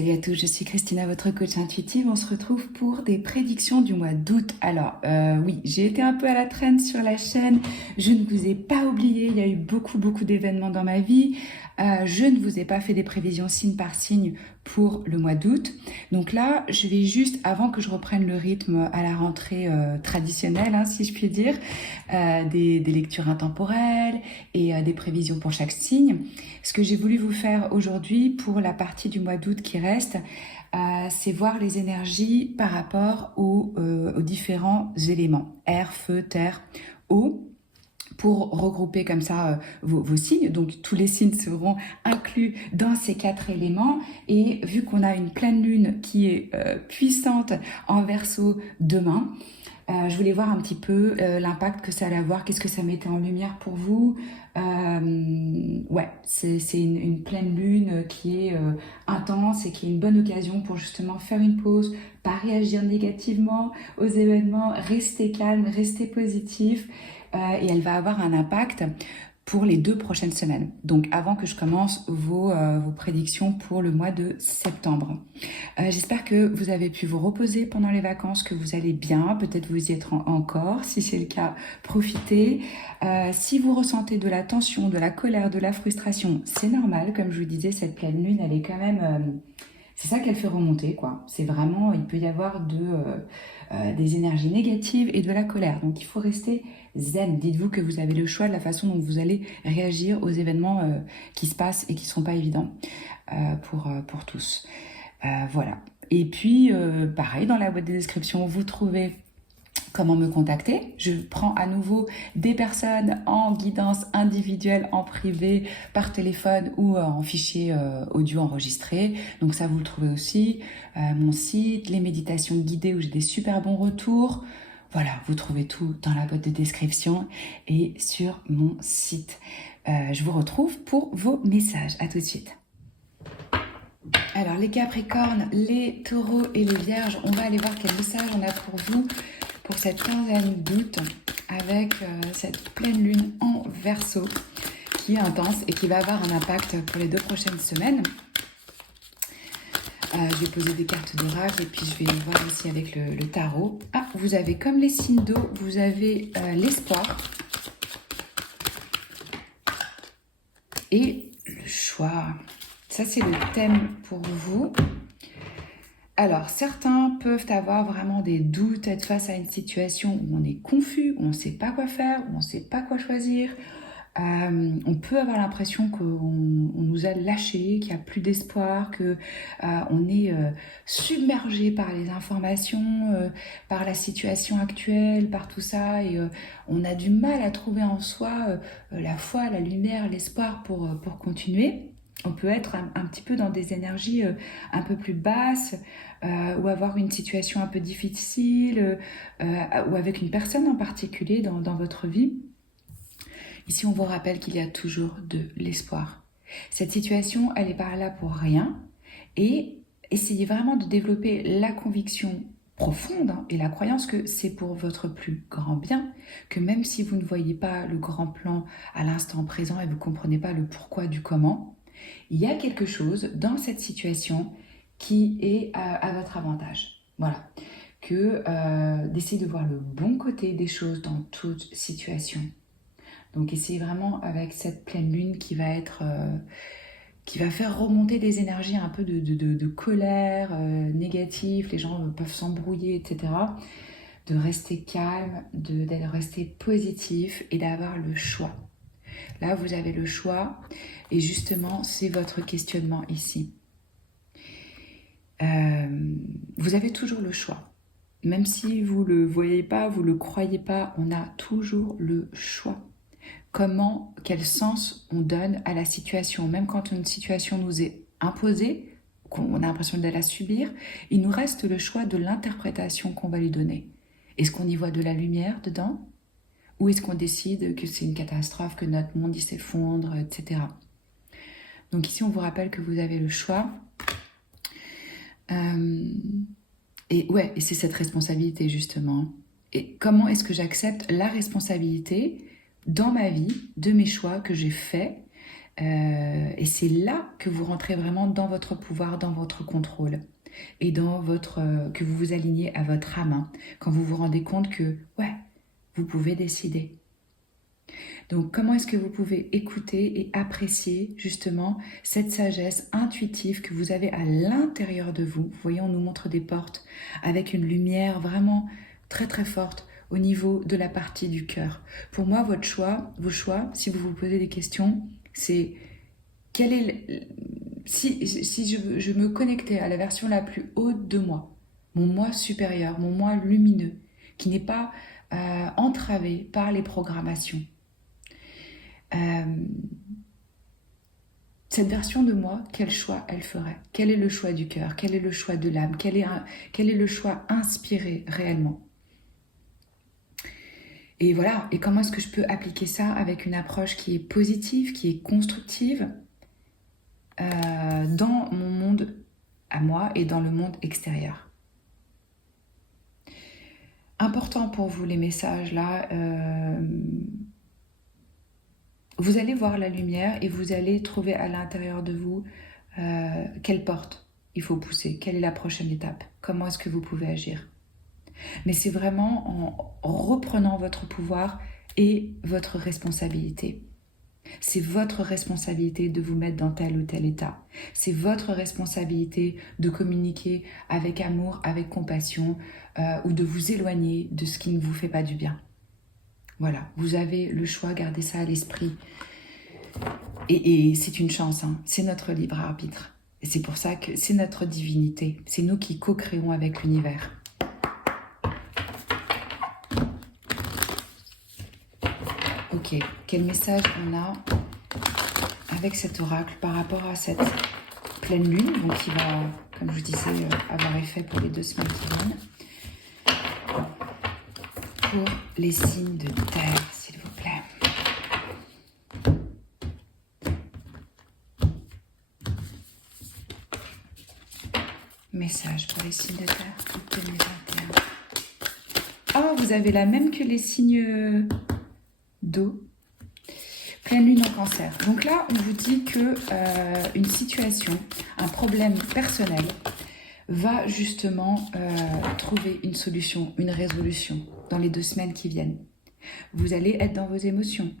Salut à tous, je suis Christina, votre coach intuitive. On se retrouve pour des prédictions du mois d'août. Alors, oui, j'ai été un peu à la traîne sur la chaîne. Je ne vous ai pas oublié, il y a eu beaucoup d'événements dans ma vie. Je ne vous ai pas fait des prévisions signe par signe pour le mois d'août. Donc là, je vais juste, avant que je reprenne le rythme à la rentrée traditionnelle, hein, si je puis dire, des lectures intemporelles et des prévisions pour chaque signe. Ce que j'ai voulu vous faire aujourd'hui pour la partie du mois d'août qui reste, c'est voir les énergies par rapport aux différents éléments, air, feu, terre, eau, pour regrouper comme ça vos signes. Donc tous les signes seront inclus dans ces 4 éléments. Et vu qu'on a une pleine lune qui est puissante en Verseau demain, je voulais voir un petit peu l'impact que ça allait avoir, qu'est-ce que ça mettait en lumière pour vous. Ouais, c'est une pleine lune qui est intense et qui est une bonne occasion pour justement faire une pause, pas réagir négativement aux événements, rester calme, rester positif. Et elle va avoir un impact pour les 2 prochaines semaines. Donc avant que je commence vos prédictions pour le mois de septembre. J'espère que vous avez pu vous reposer pendant les vacances, que vous allez bien, peut-être vous y êtes encore, si c'est le cas, profitez. Si vous ressentez de la tension, de la colère, de la frustration, c'est normal, comme je vous disais, cette pleine lune, elle est quand même... c'est ça qu'elle fait remonter, quoi. C'est vraiment, il peut y avoir des énergies négatives et de la colère. Donc il faut rester zen. Dites-vous que vous avez le choix de la façon dont vous allez réagir aux événements qui se passent et qui ne sont pas évidents pour tous. Voilà. Et puis, pareil, dans la boîte de description, vous trouvez comment me contacter. Je prends à nouveau des personnes en guidance individuelle, en privé, par téléphone ou en fichier audio enregistré. Donc ça, vous le trouvez aussi. Mon site, les méditations guidées où j'ai des super bons retours. Voilà, vous trouvez tout dans la boîte de description et sur mon site. Je vous retrouve pour vos messages. À tout de suite. Alors, les Capricornes, les Taureaux et les Vierges, on va aller voir quel message on a pour vous pour cette quinzaine d'août avec cette pleine lune en Verseau qui est intense et qui va avoir un impact pour les 2 prochaines semaines. Je vais poser des cartes d'oracle et puis je vais voir aussi avec le tarot. Ah, vous avez comme les signes d'eau, vous avez l'espoir et le choix. Ça, c'est le thème pour vous. Alors, certains peuvent avoir vraiment des doutes, être face à une situation où on est confus, où on ne sait pas quoi faire, où on ne sait pas quoi choisir. On peut avoir l'impression qu'on nous a lâchés, qu'il n'y a plus d'espoir, qu'on est submergé par les informations, par la situation actuelle, par tout ça. Et on a du mal à trouver en soi la foi, la lumière, l'espoir pour continuer. On peut être un petit peu dans des énergies un peu plus basses ou avoir une situation un peu difficile ou avec une personne en particulier dans votre vie. Ici, on vous rappelle qu'il y a toujours de l'espoir. Cette situation, elle n'est pas là pour rien et essayez vraiment de développer la conviction profonde et la croyance que c'est pour votre plus grand bien, que même si vous ne voyez pas le grand plan à l'instant présent et vous ne comprenez pas le pourquoi du comment, il y a quelque chose dans cette situation qui est à votre avantage. Voilà. D'essayer de voir le bon côté des choses dans toute situation. Donc essayez vraiment avec cette pleine lune qui va faire remonter des énergies un peu de colère, négative, les gens peuvent s'embrouiller, etc. De rester calme, de rester positif et d'avoir le choix. Là, vous avez le choix et justement, c'est votre questionnement ici. Vous avez toujours le choix. Même si vous ne le voyez pas, vous ne le croyez pas, on a toujours le choix. Quel sens on donne à la situation. Même quand une situation nous est imposée, qu'on a l'impression de la subir, il nous reste le choix de l'interprétation qu'on va lui donner. Est-ce qu'on y voit de la lumière dedans ? Ou est-ce qu'on décide que c'est une catastrophe, que notre monde il s'effondre, etc. Donc ici, on vous rappelle que vous avez le choix. Et c'est cette responsabilité justement. Et comment est-ce que j'accepte la responsabilité dans ma vie, de mes choix que j'ai faits Et c'est là que vous rentrez vraiment dans votre pouvoir, dans votre contrôle et que vous vous alignez à votre âme, hein, quand vous vous rendez compte que, ouais, vous pouvez décider. Donc, comment est-ce que vous pouvez écouter et apprécier justement cette sagesse intuitive que vous avez à l'intérieur de vous? Vous voyez, on nous montre des portes avec une lumière vraiment très très forte au niveau de la partie du cœur. Pour moi, vos choix, si vous vous posez des questions, c'est si je me connectais à la version la plus haute de moi, mon moi supérieur, mon moi lumineux, qui n'est pas entravé par les programmations. Cette version de moi, quel choix elle ferait? Quel est le choix du cœur? Quel est le choix de l'âme? Quel est le choix inspiré réellement? Et voilà, et comment est-ce que je peux appliquer ça avec une approche qui est positive, qui est constructive dans mon monde à moi et dans le monde extérieur? Important pour vous les messages là, vous allez voir la lumière et vous allez trouver à l'intérieur de vous quelle porte il faut pousser, quelle est la prochaine étape, comment est-ce que vous pouvez agir. Mais c'est vraiment en reprenant votre pouvoir et votre responsabilité. C'est votre responsabilité de vous mettre dans tel ou tel état. C'est votre responsabilité de communiquer avec amour, avec compassion, ou de vous éloigner de ce qui ne vous fait pas du bien. Voilà, vous avez le choix, gardez ça à l'esprit. Et c'est une chance, hein. C'est notre libre arbitre. Et c'est pour ça que c'est notre divinité. C'est nous qui co-créons avec l'univers. Ok, quel message on a avec cet oracle par rapport à cette pleine lune, donc qui va, comme je vous disais, avoir effet pour les 2 semaines qui viennent. Pour les signes de terre, s'il vous plaît. Message pour les signes de terre, août 2021. Oh, vous avez la même que les signes d'eau. Pleine lune en cancer. Donc là, on vous dit que une situation, un problème personnel va justement trouver une solution, une résolution dans les 2 semaines qui viennent. Vous allez être dans vos émotions.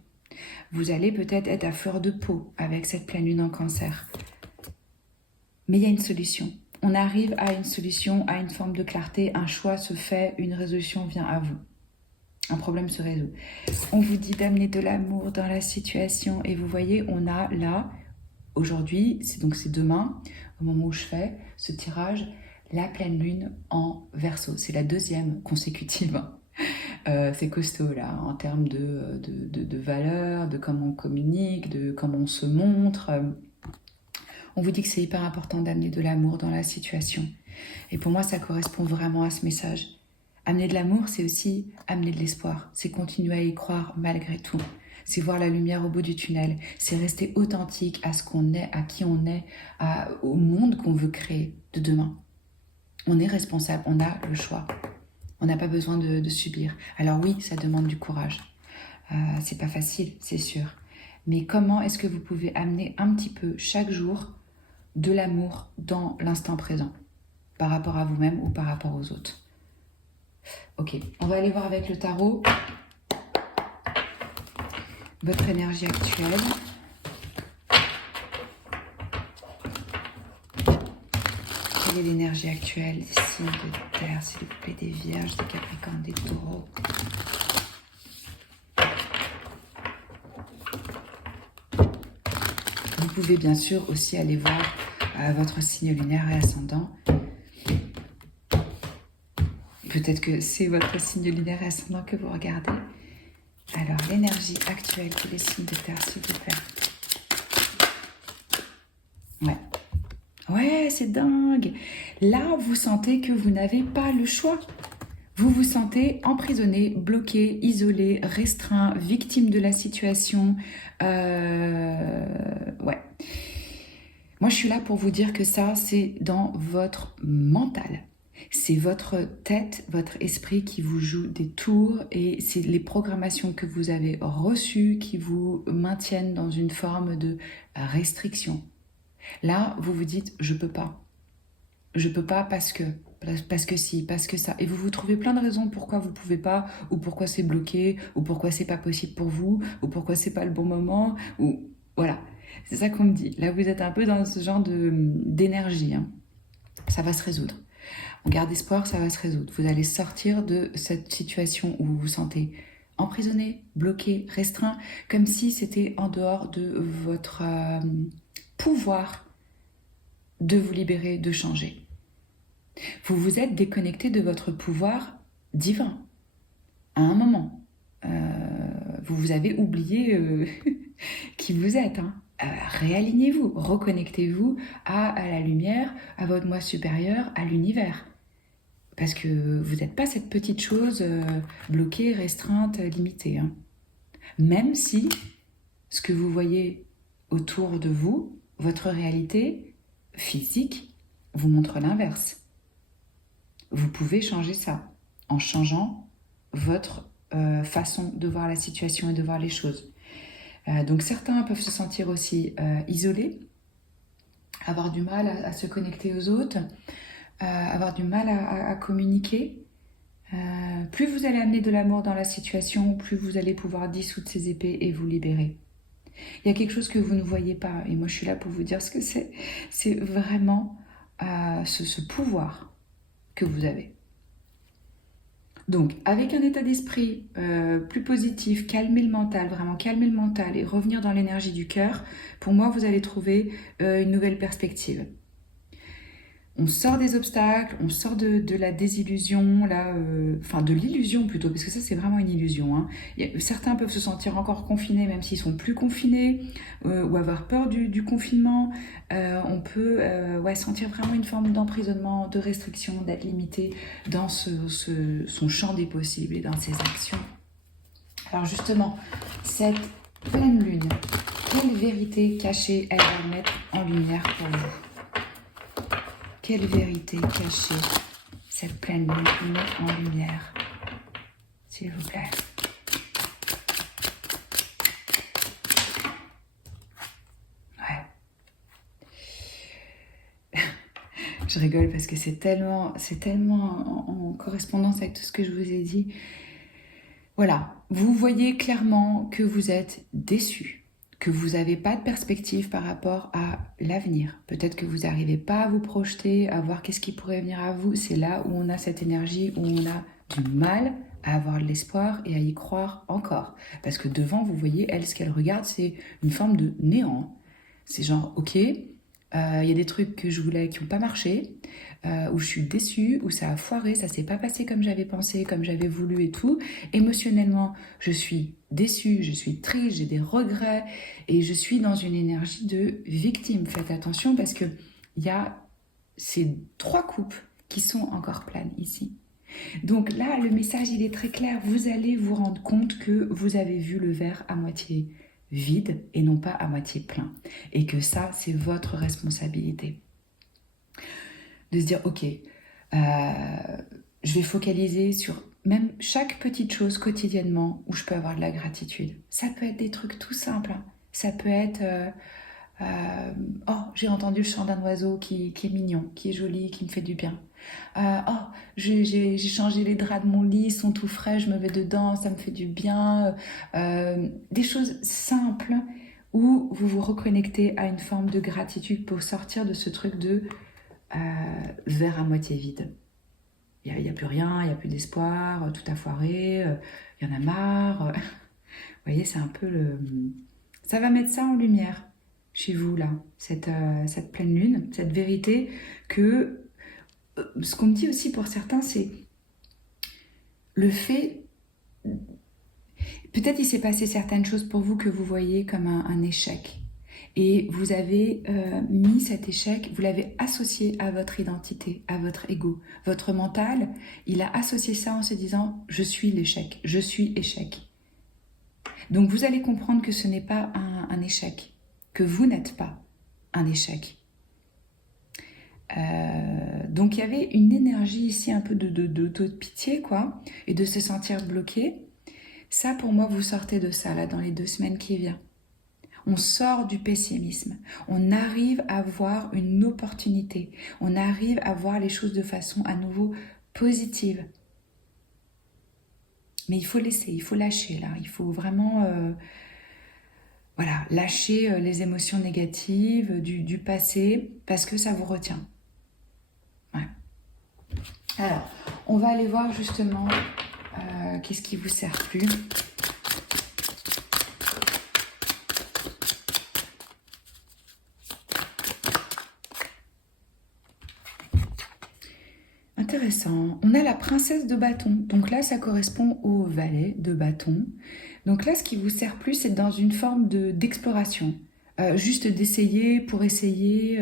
Vous allez peut-être être à fleur de peau avec cette pleine lune en cancer. Mais il y a une solution. On arrive à une solution, à une forme de clarté, un choix se fait, une résolution vient à vous. Un problème se résout. On vous dit d'amener de l'amour dans la situation et vous voyez, on a là, aujourd'hui, c'est demain, au moment où je fais ce tirage, la pleine lune en Verseau. C'est la 2e consécutive. C'est costaud là, en termes de valeur, de comment on communique, de comment on se montre. On vous dit que c'est hyper important d'amener de l'amour dans la situation. Et pour moi, ça correspond vraiment à ce message. Amener de l'amour, c'est aussi amener de l'espoir. C'est continuer à y croire malgré tout. C'est voir la lumière au bout du tunnel. C'est rester authentique à ce qu'on est, à qui on est, au monde qu'on veut créer de demain. On est responsable, on a le choix. On n'a pas besoin de subir. Alors oui, ça demande du courage. C'est pas facile, c'est sûr. Mais comment est-ce que vous pouvez amener un petit peu chaque jour de l'amour dans l'instant présent, par rapport à vous-même ou par rapport aux autres? Ok, on va aller voir avec le tarot votre énergie actuelle. Quelle est l'énergie actuelle des signes de terre, s'il vous plaît, des vierges, des capricornes, des taureaux? Vous pouvez bien sûr aussi aller voir votre signe lunaire et ascendant. Peut-être que c'est votre signe lunaire et ascendant que vous regardez. Alors, l'énergie actuelle des signes de terre, s'il vous plaît. Ouais. Ouais, c'est dingue. Là, vous sentez que vous n'avez pas le choix. Vous vous sentez emprisonné, bloqué, isolé, restreint, victime de la situation. Ouais. Moi, je suis là pour vous dire que ça, c'est dans votre mental. C'est votre tête, votre esprit qui vous joue des tours et c'est les programmations que vous avez reçues qui vous maintiennent dans une forme de restriction. Là, vous vous dites, je peux pas. Je peux pas parce que si, parce que ça. Et vous vous trouvez plein de raisons pourquoi vous pouvez pas, ou pourquoi c'est bloqué, ou pourquoi c'est pas possible pour vous, ou pourquoi c'est pas le bon moment, ou voilà. C'est ça qu'on me dit. Là, vous êtes un peu dans ce genre d'énergie, hein. Ça va se résoudre. On garde espoir, ça va se résoudre. Vous allez sortir de cette situation où vous vous sentez emprisonné, bloqué, restreint, comme si c'était en dehors de votre pouvoir de vous libérer, de changer. Vous vous êtes déconnecté de votre pouvoir divin à un moment. Vous vous avez oublié qui vous êtes, hein. Réalignez-vous, reconnectez-vous à la lumière, à votre moi supérieur, à l'univers. Parce que vous n'êtes pas cette petite chose bloquée, restreinte, limitée, hein. Même si ce que vous voyez autour de vous, votre réalité physique, vous montre l'inverse. Vous pouvez changer ça en changeant votre façon de voir la situation et de voir les choses. Donc certains peuvent se sentir aussi isolés, avoir du mal à se connecter aux autres, avoir du mal à communiquer. Plus vous allez amener de l'amour dans la situation, plus vous allez pouvoir dissoudre ces épées et vous libérer. Il y a quelque chose que vous ne voyez pas, et moi je suis là pour vous dire ce que c'est. C'est vraiment ce pouvoir que vous avez. Donc, avec un état d'esprit plus positif, calmer le mental, vraiment calmer le mental et revenir dans l'énergie du cœur, pour moi, vous allez trouver une nouvelle perspective. On sort des obstacles, on sort de la désillusion, enfin de l'illusion plutôt, parce que ça c'est vraiment une illusion, hein. Certains peuvent se sentir encore confinés même s'ils sont plus confinés, ou avoir peur du confinement. On peut sentir vraiment une forme d'emprisonnement, de restriction, d'être limité dans son champ des possibles et dans ses actions. Alors justement, cette pleine lune, quelle vérité cachée elle va mettre en lumière pour vous? Quelle vérité cachée cette pleine lune met en lumière, s'il vous plaît? Ouais. Je rigole parce que c'est tellement en correspondance avec tout ce que je vous ai dit. Voilà, vous voyez clairement que vous êtes déçu, que vous n'avez pas de perspective par rapport à l'avenir. Peut-être que vous n'arrivez pas à vous projeter, à voir qu'est-ce qui pourrait venir à vous. C'est là où on a cette énergie, où on a du mal à avoir de l'espoir et à y croire encore. Parce que devant, vous voyez, elle, ce qu'elle regarde, c'est une forme de néant. C'est genre, ok, il y a des trucs que je voulais qui n'ont pas marché, où je suis déçue, où ça a foiré, ça s'est pas passé comme j'avais pensé, comme j'avais voulu et tout. Émotionnellement, je suis déçue, je suis triste, j'ai des regrets et je suis dans une énergie de victime. Faites attention parce que il y a ces 3 coupes qui sont encore pleines ici. Donc là, le message, il est très clair. Vous allez vous rendre compte que vous avez vu le verre à moitié vide et non pas à moitié plein. Et que ça, c'est votre responsabilité. De se dire, ok, je vais focaliser sur même chaque petite chose quotidiennement où je peux avoir de la gratitude. Ça peut être des trucs tout simples, hein. Ça peut être, oh, j'ai entendu le chant d'un oiseau qui est mignon, qui est joli, qui me fait du bien. Oh, j'ai changé les draps de mon lit, ils sont tout frais, je me mets dedans, ça me fait du bien. Des choses simples où vous vous reconnectez à une forme de gratitude pour sortir de ce truc de verre à moitié vide. Il n'y a plus rien, il n'y a plus d'espoir, tout a foiré, il y en a marre. Vous voyez, c'est un peu le... Ça va mettre ça en lumière chez vous, là, cette pleine lune, cette vérité que... Ce qu'on me dit aussi pour certains, c'est le fait... Peut-être il s'est passé certaines choses pour vous que vous voyez comme un échec. Et vous avez mis cet échec, vous l'avez associé à votre identité, à votre ego. Votre mental, il a associé ça en se disant « je suis l'échec, je suis échec ». Donc vous allez comprendre que ce n'est pas un échec, que vous n'êtes pas un échec. Donc il y avait une énergie ici un peu de pitié, quoi, et de se sentir bloqué. Ça, pour moi, vous sortez de ça, là, dans les 2 semaines qui viennent. On sort du pessimisme. On arrive à voir une opportunité. On arrive à voir les choses de façon à nouveau positive. Mais il faut laisser, il faut lâcher, là. Il faut vraiment voilà, lâcher les émotions négatives du passé parce que ça vous retient. Ouais. Alors, on va aller voir justement qu'est-ce qui vous sert plus. Intéressant. On a la princesse de bâton. Donc là, ça correspond au valet de bâton. Donc là, ce qui vous sert plus, c'est dans une forme d'exploration. Juste d'essayer pour essayer,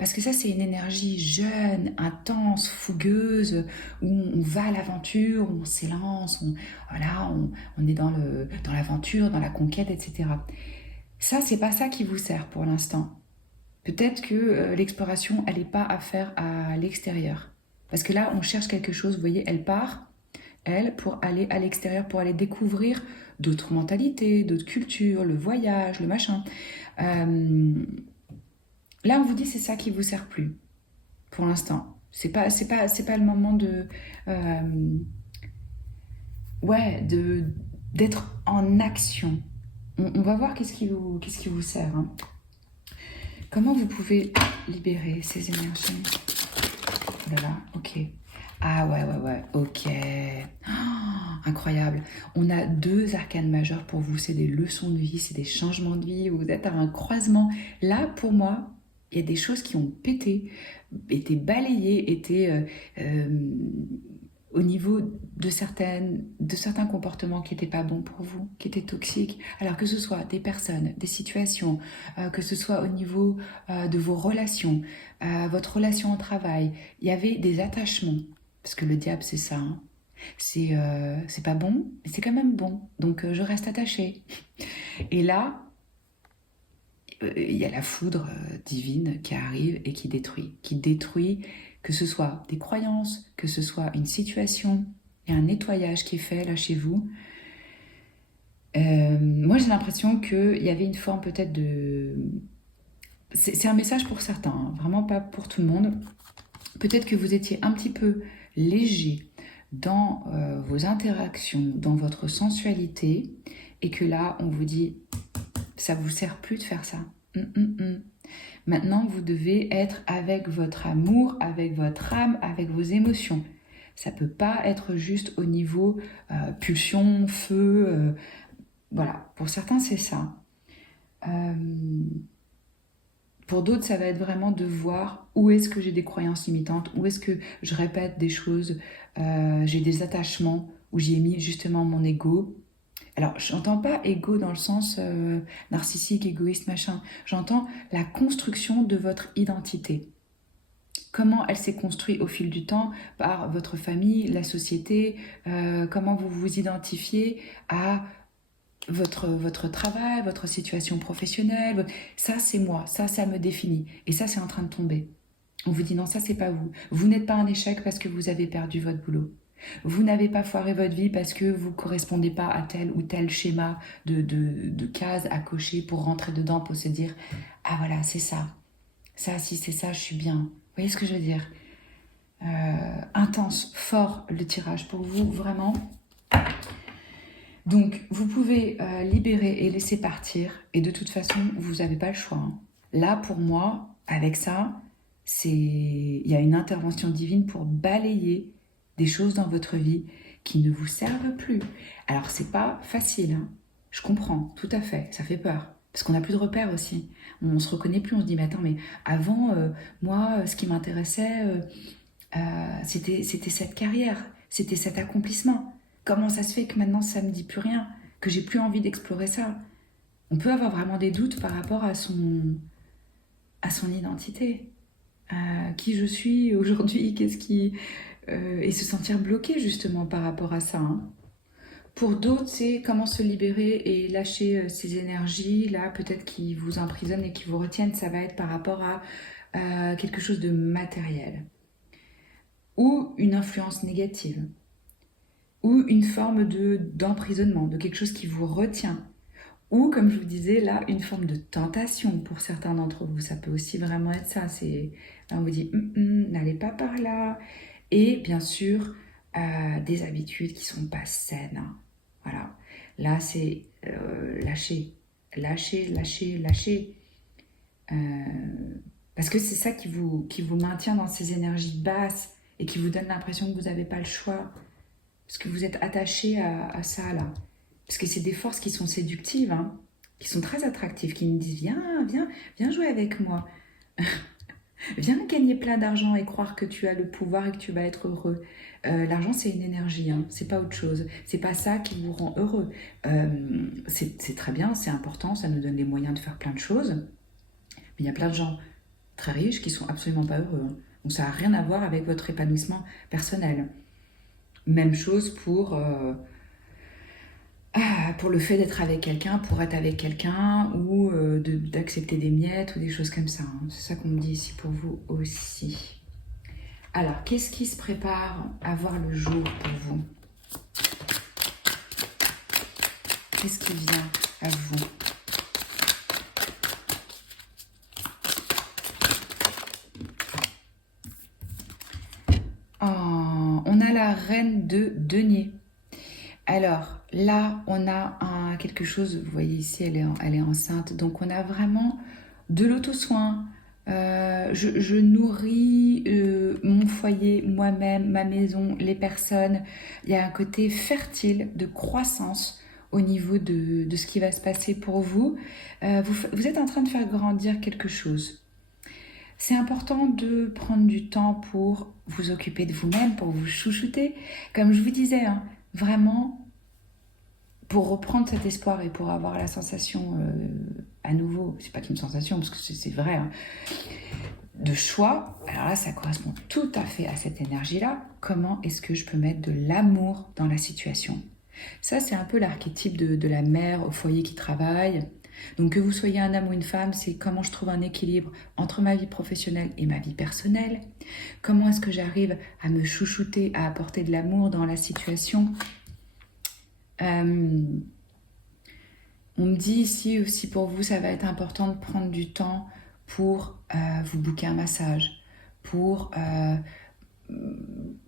parce que ça, c'est une énergie jeune, intense, fougueuse, où on va à l'aventure, où on s'élance, voilà, on est dans l'aventure, dans la conquête, etc. Ça, c'est pas ça qui vous sert pour l'instant. Peut-être que l'exploration, elle n'est pas à faire à l'extérieur. Parce que là, on cherche quelque chose, vous voyez, elle part, elle, pour aller à l'extérieur, pour aller découvrir d'autres mentalités, d'autres cultures, le voyage, le machin. Là, on vous dit c'est ça qui vous sert plus, pour l'instant. C'est pas le moment ouais, d'être en action. On va voir qu'est-ce qui vous sert, hein. Comment vous pouvez libérer ces énergies? Oh là là, ok. Ah ouais, ok. Oh, incroyable. On a 2 arcanes majeures pour vous, c'est des leçons de vie, c'est des changements de vie, vous êtes à un croisement. Là, pour moi, il y a des choses qui ont pété, été balayées, été au niveau de certains comportements qui n'étaient pas bons pour vous, qui étaient toxiques. Alors que ce soit des personnes, des situations, que ce soit au niveau de vos relations, votre relation au travail, il y avait des attachements. Parce que le diable, c'est ça, hein. C'est pas bon, mais c'est quand même bon. Donc je reste attachée. Et là, il y a la foudre divine qui arrive et qui détruit. Qui détruit que ce soit des croyances, que ce soit une situation. Il y a un nettoyage qui est fait là chez vous. Moi, j'ai l'impression qu'il y avait une forme peut-être de... C'est un message pour certains, hein, vraiment pas pour tout le monde. Peut-être que vous étiez un petit peu léger dans vos interactions, dans votre sensualité, et que là, on vous dit, ça vous sert plus de faire ça. Maintenant, vous devez être avec votre amour, avec votre âme, avec vos émotions. Ça peut pas être juste au niveau pulsion, feu. Voilà, pour certains, c'est ça. Euh, Pour d'autres, ça va être vraiment de voir où est-ce que j'ai des croyances limitantes, où est-ce que je répète des choses, j'ai des attachements, où j'y ai mis justement mon ego. Alors, je n'entends pas ego dans le sens narcissique, égoïste, machin. J'entends la construction de votre identité. Comment elle s'est construite au fil du temps par votre famille, la société, comment vous vous identifiez à votre travail, votre situation professionnelle. Ça, c'est moi, ça me définit. Et ça, c'est en train de tomber. On vous dit non, ça, c'est pas vous. Vous n'êtes pas un échec parce que vous avez perdu votre boulot. Vous n'avez pas foiré votre vie parce que vous ne correspondez pas à tel ou tel schéma de cases à cocher pour rentrer dedans, pour se dire « Ah voilà, c'est ça. Ça, si c'est ça, je suis bien. » Vous voyez ce que je veux dire? Intense, fort le tirage pour vous, vraiment. Donc, vous pouvez libérer et laisser partir. Et de toute façon, vous n'avez pas le choix, hein. Là, pour moi, avec ça, il y a une intervention divine pour balayer des choses dans votre vie qui ne vous servent plus. Alors, c'est pas facile, hein. Je comprends, tout à fait. Ça fait peur. Parce qu'on n'a plus de repères aussi. On se reconnaît plus. On se dit, mais attends, mais avant, moi, ce qui m'intéressait, c'était cette carrière. C'était cet accomplissement. Comment ça se fait que maintenant ça me dit plus rien, que j'ai plus envie d'explorer ça? On peut avoir vraiment des doutes par rapport à son identité, qui je suis aujourd'hui, et se sentir bloqué justement par rapport à ça, hein. Pour d'autres, c'est comment se libérer et lâcher ces énergies là, peut-être qui vous emprisonnent et qui vous retiennent. Ça va être par rapport à quelque chose de matériel, ou une influence négative, ou une forme d'emprisonnement, de quelque chose qui vous retient, ou comme je vous disais là, une forme de tentation pour certains d'entre vous. Ça peut aussi vraiment être ça. On vous dit, n'allez pas par là. Et bien sûr, des habitudes qui sont pas saines, hein. Voilà. Là, c'est lâcher, lâcher, lâcher, lâcher. Parce que c'est ça qui vous maintient dans ces énergies basses et qui vous donne l'impression que vous n'avez pas le choix. Parce que vous êtes attaché à ça, là. Parce que c'est des forces qui sont séductives, hein, qui sont très attractives, qui nous disent, viens, viens, viens jouer avec moi. Viens gagner plein d'argent et croire que tu as le pouvoir et que tu vas être heureux. L'argent, c'est une énergie, hein, c'est pas autre chose. C'est pas ça qui vous rend heureux. C'est très bien, c'est important, ça nous donne les moyens de faire plein de choses. Mais il y a plein de gens très riches qui sont absolument pas heureux, hein. Donc ça n'a rien à voir avec votre épanouissement personnel. Même chose pour le fait d'être avec quelqu'un, pour être avec quelqu'un, ou d'accepter des miettes ou des choses comme ça, hein. C'est ça qu'on me dit ici pour vous aussi. Alors, qu'est-ce qui se prépare à voir le jour pour vous? Qu'est-ce qui vient à vous? Oh, on a la reine de denier. Alors, là, on a quelque chose, vous voyez ici, elle est enceinte, donc on a vraiment de l'auto-soin. Je nourris mon foyer, moi-même, ma maison, les personnes. Il y a un côté fertile de croissance au niveau de ce qui va se passer pour vous. Vous êtes en train de faire grandir quelque chose. C'est important de prendre du temps pour vous occuper de vous-même, pour vous chouchouter. Comme je vous disais, hein, vraiment, pour reprendre cet espoir et pour avoir la sensation à nouveau, c'est pas qu'une sensation parce que c'est vrai, hein, de choix, alors là ça correspond tout à fait à cette énergie-là. Comment est-ce que je peux mettre de l'amour dans la situation? Ça c'est un peu l'archétype de la mère au foyer qui travaille. Donc que vous soyez un homme ou une femme, c'est comment je trouve un équilibre entre ma vie professionnelle et ma vie personnelle. Comment est-ce que j'arrive à me chouchouter, à apporter de l'amour dans la situation. On me dit ici aussi pour vous, ça va être important de prendre du temps pour vous booker un massage, pour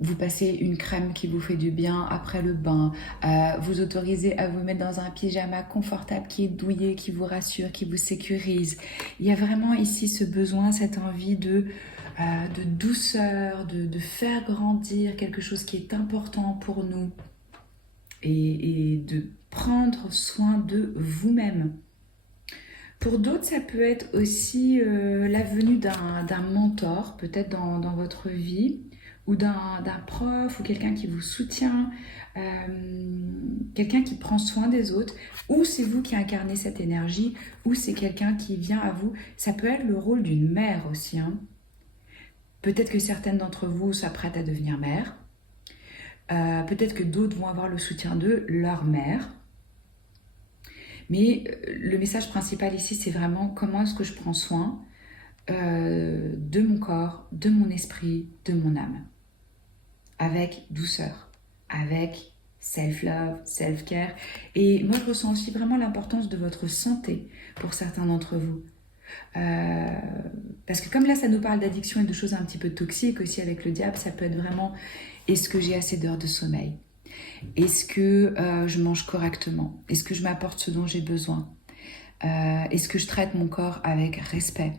vous passer une crème qui vous fait du bien après le bain, vous autoriser à vous mettre dans un pyjama confortable qui est douillet, qui vous rassure, qui vous sécurise. Il y a vraiment ici ce besoin, cette envie de douceur, de faire grandir quelque chose qui est important pour nous et de prendre soin de vous-même. Pour d'autres, ça peut être aussi la venue d'un mentor, peut-être dans votre vie, ou d'un prof, ou quelqu'un qui vous soutient, quelqu'un qui prend soin des autres, ou c'est vous qui incarnez cette énergie, ou c'est quelqu'un qui vient à vous. Ça peut être le rôle d'une mère aussi, hein. Peut-être que certaines d'entre vous s'apprêtent à devenir mère. Peut-être que d'autres vont avoir le soutien de leur mère. Mais le message principal ici, c'est vraiment comment est-ce que je prends soin de mon corps, de mon esprit, de mon âme. Avec douceur, avec self-love, self-care. Et moi, je ressens aussi vraiment l'importance de votre santé pour certains d'entre vous. Parce que comme là, ça nous parle d'addiction et de choses un petit peu toxiques aussi avec le diable, ça peut être vraiment, est-ce que j'ai assez d'heures de sommeil? Est-ce que je mange correctement? Est-ce que je m'apporte ce dont j'ai besoin? Est-ce que je traite mon corps avec respect?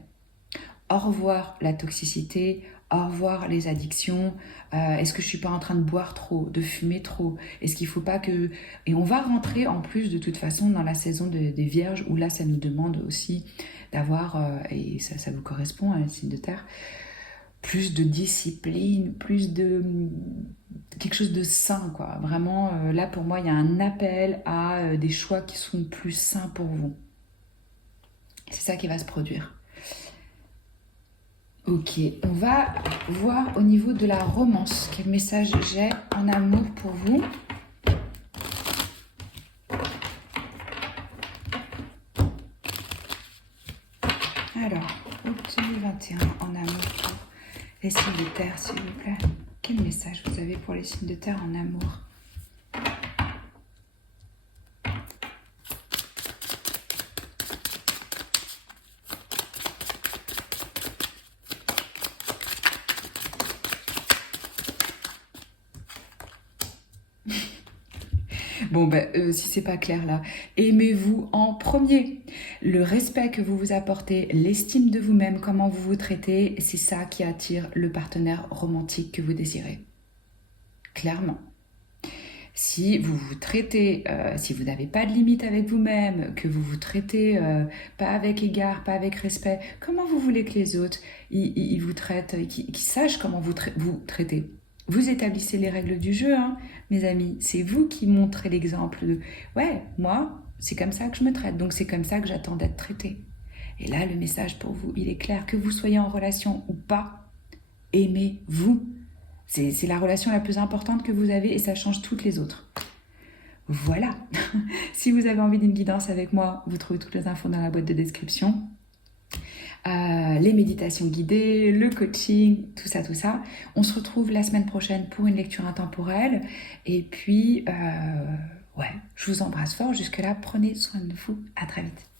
Au revoir la toxicité, au revoir les addictions. Est-ce que je suis pas en train de boire trop, de fumer trop? Est-ce qu'il faut pas que... Et on va rentrer en plus de toute façon dans la saison des vierges où là ça nous demande aussi d'avoir, et ça vous correspond à un signe de terre, plus de discipline, plus de quelque chose de sain, quoi. Vraiment, là pour moi, il y a un appel à des choix qui sont plus sains pour vous. C'est ça qui va se produire. Ok, on va voir au niveau de la romance, quel message j'ai en amour pour vous. Alors, août 2021 en Les signes de terre, s'il vous plaît. Quel message vous avez pour les signes de terre en amour? Bon, si c'est pas clair là, aimez-vous en premier. Le respect que vous vous apportez, l'estime de vous-même, comment vous vous traitez, c'est ça qui attire le partenaire romantique que vous désirez. Clairement. Si vous vous traitez, si vous n'avez pas de limite avec vous-même, que vous vous traitez pas avec égard, pas avec respect, comment vous voulez que les autres ils vous traitent, qu'ils sachent comment vous traitez? Vous établissez les règles du jeu, hein, mes amis. C'est vous qui montrez l'exemple de ouais, moi, c'est comme ça que je me traite, donc c'est comme ça que j'attends d'être traité. Et là, le message pour vous, il est clair, que vous soyez en relation ou pas, aimez-vous. C'est la relation la plus importante que vous avez et ça change toutes les autres. Voilà. Si vous avez envie d'une guidance avec moi, vous trouvez toutes les infos dans la boîte de description. Les méditations guidées, le coaching, tout ça, tout ça. On se retrouve la semaine prochaine pour une lecture intemporelle. Et puis, ouais, je vous embrasse fort. Jusque-là, prenez soin de vous. À très vite.